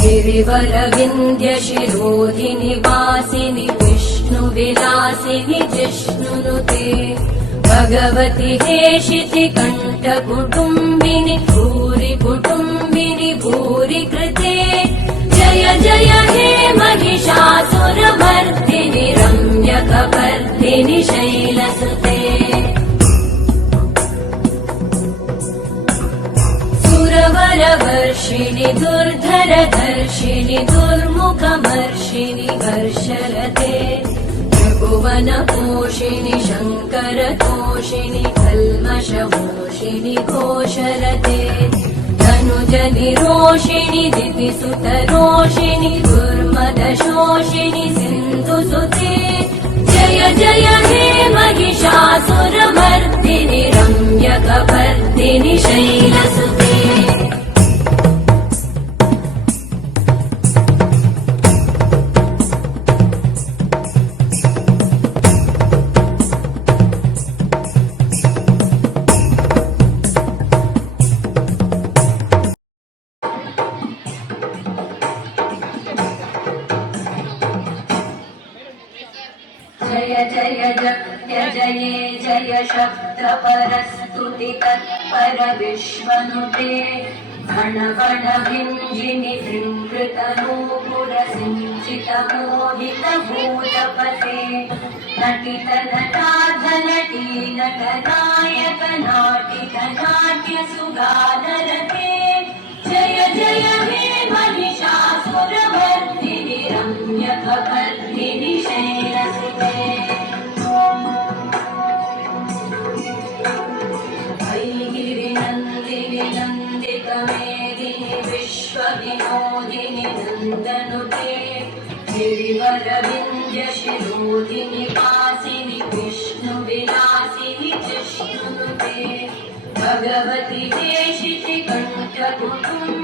गिरिवरविन्द्यशिरोधिनि वासिनि विष्णुविलासिनि जिष्णुनुते भगवति हेशिति कण्ठकुटुम्बिनि भूरि कुटुम्बिनि भूरि कृते जय जय हे महिषासुरमर्दिनि रम्यकपर्दिनि शैलसुते सुरवरवर्षिणि दुर्धरधर्षिणि दुर्मुखमर्षिणि हर्षरते त्रिभुवनपोषिणि शङ्करतोषिणि कल्मषमोषिणि घोषरते धनुजनिरोषिणि दितिसुतरोषिणि दुर्मदशोषिणि सिन्धुसुते जय जय हे महिषासुरमर्दिनि रम्यकपर्दिनि शैलसुते जय जय जय जये जय शब्द परस्तुति तत्पर विश्वनुते गण गण भिञ्जिनि भृङ्कृतनूपुर सिञ्चित मोहित भूतपते नटित नटार्धनटी नटनायक नाटित नाट्य सुगानरते जय जय हे महिषासुरमर्दिनि रम्यकपर्दिनि शैलसुते गिरिनन्दिनि नन्दितमेदिनि विश्वविनोदिनि नन्दनुते गिरिवरविन्द्यशिरोधिनि वासिनि विष्णुविलासिनि जिष्णुनुते भगवति हेशिति कण्ठकुटुम्बिनि